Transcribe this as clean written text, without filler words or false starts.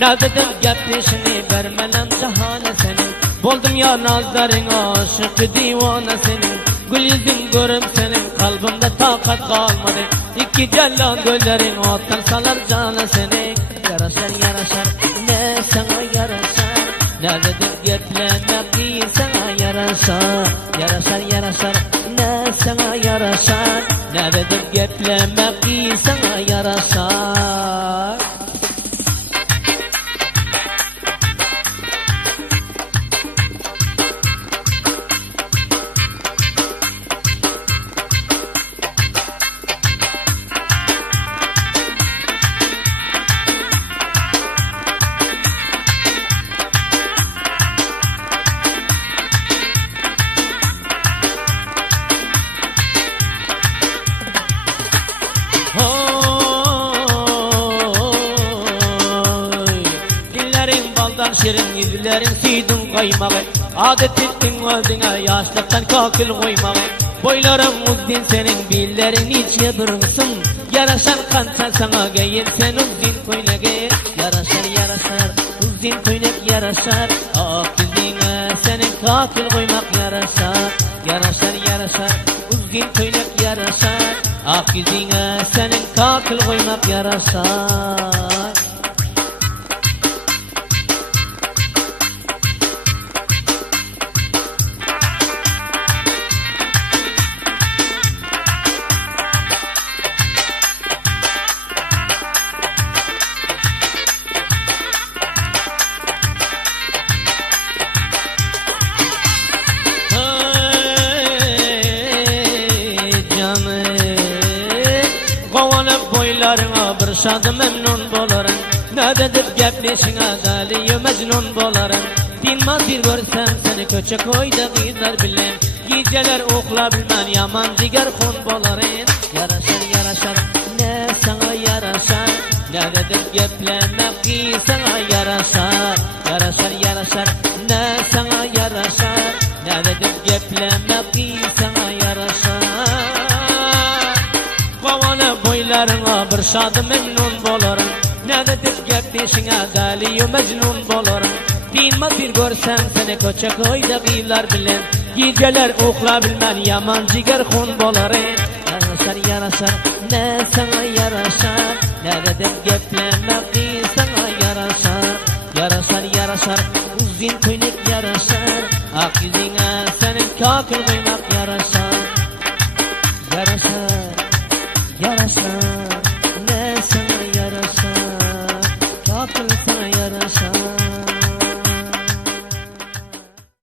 Ne dedim gepleşini vermelen cehane senin. Boldum ya nazların aşık divane senin. Gül yüzün görüm senin, kalbimde takat kalmadı. İki cellan gözlerin ottan salar canı senin. Yaraşar yaraşar ne sana yaraşar, ne dedim geplemek değil sana yaraşar. Yaraşar yaraşar ne sana yaraşar, ne dedim geplemek değil sana yaraşar. Şirin yüzlerin süydün kaymağı, adet ettin özüne yaşlıktan kakıl koymağı. Boyların uzdin senin, billerin içe durursun. Yaraşan kansa sana geyin sen uzdin koynege. Yaraşar yaraşar uzdin koynek yaraşar, ak yüzüne senin kakıl koymak yaraşar. Yaraşar yaraşar uzdin koynek yaraşar, ak yüzüne senin kakıl koymak yaraşar. Boylarına bir şadı memnun bolarım, ne dedip gepleşine daliyo mecnun bolarım. Dinmaz bir görsem seni köçe koyda kızlar bilen, geceler okla bilmen yaman diger kun bolarım. Yaraşar yaraşar ne sana yaraşar, ne dedip geplemek ki sana yaraşar. Yaraşar yaraşar ne sana yaraşar, ne dedip geplemek ki sana yaraşar. Boylarına bir şadı memnun bolarım, ne dedip gepleşine daliyo mecnun bolarım. Dinmaz bir görsem seni köçe koyda kıylar bilen, geceler okla bilmen yaman ciger kun bolarım. Yaraşar yaraşar ne sana yaraşar, ne dedip geplemek ki sana yaraşar. Yaraşar yaraşar uzun koynek yaraşar, ak yüzüne senin kakıl koymak yaraşar. Yaraşar yaraşar ne sana yaraşar, kakıl